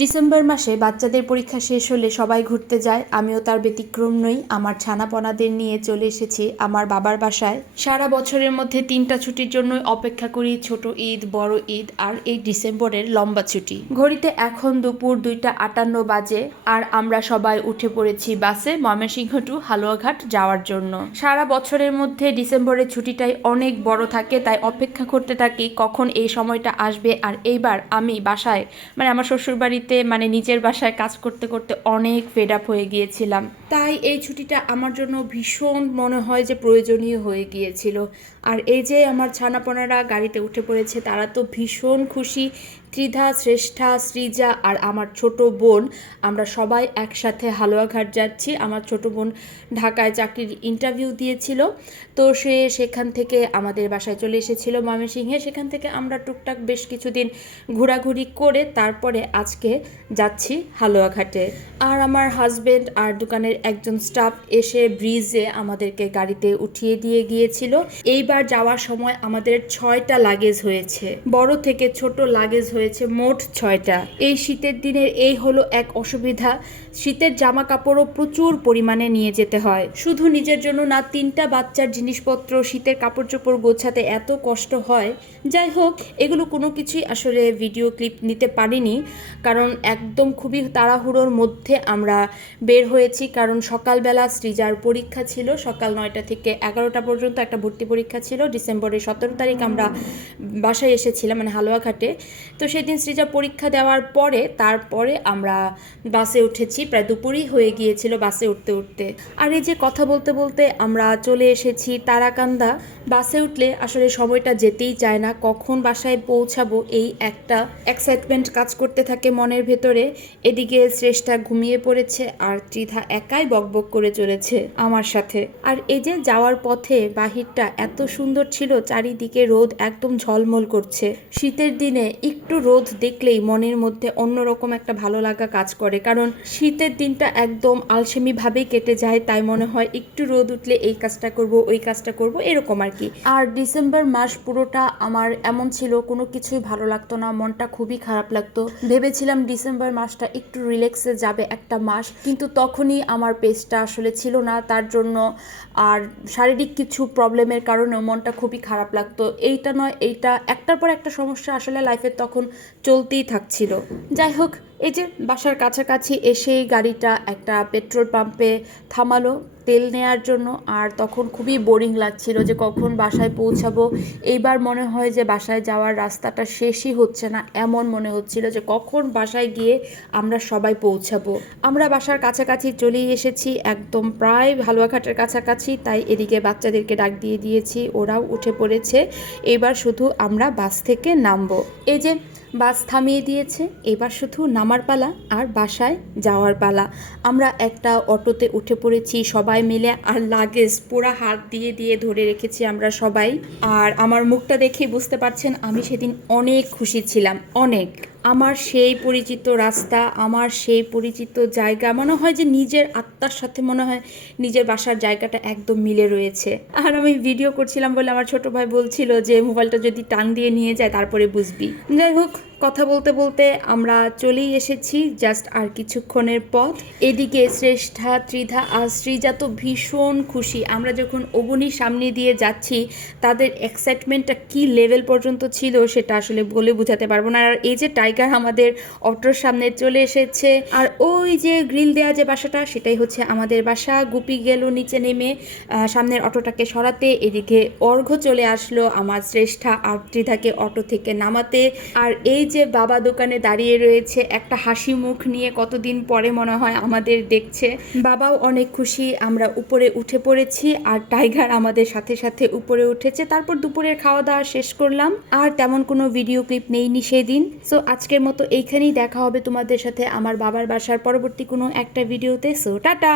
December মাসে বাচ্চাদের পরীক্ষা শেষ হলে সবাই ঘুরতে যায়, আমিও তার ব্যতিক্রম নই। আমার ছানাপনাদের নিয়ে চলে এসেছি আমার বাবার বাসায়। সারা বছরের মধ্যে 3টা ছুটির জন্য অপেক্ষা করি, ছোট ঈদ, বড় ঈদ আর এই ডিসেম্বরের লম্বা ছুটি। ঘড়িতে এখন দুপুর 2টা 58 বাজে আর আমরা সবাই উঠে পড়েছি বাসে ময়মনসিংহ টু হালুয়াঘাট যাওয়ার জন্য। সারা বছরের মধ্যে ডিসেম্বরের ছুটিটাই অনেক বড় থাকে, তাই অপেক্ষা করতে থাকি কখন এই সময়টা আসবে। আর এইবার আমি বাসায় আমার শ্বশুরবাড়ি নিজের বাসায় কাজ করতে করতে অনেক ফেড আপ হয়ে গিয়েছিলাম, তাই এই ছুটিটা আমার জন্য ভীষণ মনে হয় যে প্রয়োজনীয় হয়ে গিয়েছিল। আর এই যে আমার ছানাপনারা গাড়িতে উঠে পড়েছে, তারা তো ভীষণ খুশি। ত্রিধা, শ্রেষ্ঠা, সৃজা আর আমার ছোট বোন, আমরা সবাই একসাথে হালুয়াঘাট যাচ্ছি। আমার ছোট বোন ঢাকায় চাকরির ইন্টারভিউ দিয়েছিল, তো সে সেখান থেকে আমাদের বাসায় চলে এসেছিল ময়মনসিংহে। সেখান থেকে আমরা টুকটাক বেশ কিছুদিন ঘোরাঘুরি করে তারপরে আজকে যাচ্ছি হালুয়াঘাটে। আর আমার হাজবেন্ড আর দোকানের একজন স্টাফ এসে ব্রিজে আমাদেরকে গাড়িতে উঠিয়ে দিয়ে গিয়েছিল। এইবার যাওয়ার সময় আমাদের 6টা লাগেজ হয়েছে, বড় থেকে ছোট লাগেজ হয়েছে মোট 6টা। এই শীতের দিনের এই হলো এক অসুবিধা, শীতের জামা কাপড়ও প্রচুর পরিমাণে নিয়ে যেতে হয়। শুধু নিজের জন্য না, 3টা বাচ্চার জিনিসপত্র, শীতের কাপড় চোপড় গোছাতে এত কষ্ট হয়। যাই হোক, এগুলো কোনো কিছুই আসলে ভিডিও ক্লিপ নিতে পারিনি, কারণ একদম খুবই তাড়াহুড়োর মধ্যে আমরা বের হয়েছি। কারণ সকালবেলা সৃজার পরীক্ষা ছিল, সকাল 9টা থেকে 11টা পর্যন্ত একটা ভর্তি পরীক্ষা ছিল। ডিসেম্বরের 17 তারিখ আমরা বাসায় এসেছিলাম, হালুয়াঘাটে। তো সেদিন সৃজা পরীক্ষা দেওয়ার পরে তারপরে আমরা বাসে উঠেছি, প্রায় দুপুরই হয়ে গিয়েছিল বাসে উঠতে উঠতে। আর এই যে কথা বলতে বলতে আমরা চলে এসেছি তারাকান্দা। বাসে উঠলে আসলে সময়টা যেতেই চায় না, কখন বাসায় পৌঁছাবো এই একটা এক্সাইটমেন্ট কাজ করতে থাকে মনের ভেতরে। এদিকে শ্রেষ্ঠা ঘুমিয়ে পড়েছে আর ত্রিধা একাই বকবক করে চলেছে আমার সাথে। আর এই যে যাওয়ার পথে বাহিরটা এত সুন্দর ছিল, চারিদিকে রোদ একদম ঝলমল করছে। শীতের দিনে একটু রোদ দেখলেই মনের মধ্যে অন্যরকম একটা ভালো লাগা কাজ করে, কারণ শীতের দিনটা একদম আলসেমি ভাবেই কেটে যায়। তাই মনে হয় একটু রোদ উঠলে এই কাজটা করব, ওই কাজটা করব, এরকম আর কি। আর ডিসেম্বর মাস পুরোটা আমার এমন ছিল, কোনো কিছুই ভালো লাগতো না, মনটা খুবই খারাপ লাগতো। ভেবেছিলাম ডিসেম্বর মাসটা একটু রিল্যাক্সে যাবে একটা মাস, কিন্তু তখনই আমার পেজটা আসলে ছিল না, তার জন্য আর শারীরিক কিছু প্রবলেমের কারণেও মনটা খুবই খারাপ লাগতো। এইটা নয় এইটা, একটার পর একটা সমস্যা আসলে লাইফে তখন চলতেই থাকছিল। যাই হোক, এই যে বাসার কাছাকাছি এসেই গাড়িটা একটা পেট্রোল পাম্পে থামালো তেল নেয়ার জন্য। আর তখন খুবই বোরিং লাগছিল যে কখন বাসায় পৌঁছাবো। এইবার মনে হয় যে বাসায় যাওয়ার রাস্তাটা শেষই হচ্ছে না, এমন মনে হচ্ছিল যে কখন বাসায় গিয়ে আমরা সবাই পৌঁছাবো। আমরা বাসার কাছাকাছি চলেই এসেছি, একদম প্রায় হালুয়াঘাটের কাছাকাছি। তাই এদিকে বাচ্চাদেরকে ডাক দিয়ে দিয়েছি, ওরাও উঠে পড়েছে। এবার শুধু আমরা বাস থেকে নামবো। এই যে বাস থামিয়ে দিয়েছে, এবার শুধু নামার পালা আর বাসায় যাওয়ার পালা। আমরা একটা অটোতে উঠে পড়েছি সবাই মিলে, আর লাগেজ পুরা হাত দিয়ে দিয়ে ধরে রেখেছি আমরা সবাই। আর আমার মুখটা দেখে বুঝতে পারছেন আমি সেদিন অনেক খুশি ছিলাম, অনেক। আমার সেই পরিচিত রাস্তা, আমার সেই পরিচিত জায়গা, মনে হয় যে নিজের আত্মার সাথে মনে হয় নিজের বাসার জায়গাটা একদম মিলে রয়েছে। আর আমি ভিডিও করছিলাম বলে আমার ছোট ভাই বলছিল যে মোবাইলটা যদি টান দিয়ে নিয়ে যায় তারপরে বুঝবি। যাই হোক, কথা বলতে বলতে আমরা চলেই এসেছি জাস্ট আর কিছুক্ষণের পথ। এদিকে শ্রেষ্ঠা, ত্রিধা আর সৃজা তো ভীষণ খুশি। আমরা যখন অবনীর সামনে দিয়ে যাচ্ছি, তাদের এক্সাইটমেন্টটা কি লেভেল পর্যন্ত ছিল সেটা আসলে বলে বোঝাতে পারবো না। আর এই যে টাইগার আমাদের অটোর সামনে চলে এসেছে, আর ওই যে গ্রিল দেওয়া যে বাসাটা, সেটাই হচ্ছে আমাদের বাসা। গুপি গেল নিচে নেমে সামনের অটোটাকে সরাতে, এদিকে অর্ঘ্য চলে আসলো আমার শ্রেষ্ঠা আর ত্রিধাকে অটো থেকে নামাতে। আর এই যে বাবা দোকানে দাঁড়িয়ে রয়েছে একটা হাসি মুখ নিয়ে, কতদিন পরে মনে হয় আমাদের দেখছে। বাবাও অনেক খুশি। আমরা উপরে উঠে পড়েছি আর টাইগার আমাদের সাথে সাথে উপরে উঠেছে। তারপর দুপুরের খাওয়া দাওয়া শেষ করলাম, আর তেমন কোনো ভিডিও ক্লিপ নেইনি সেদিন। সো আজকের মতো এইখানেই দেখা হবে তোমাদের সাথে আমার বাবার বাসার পরবর্তী কোনো একটা ভিডিওতে। So tata.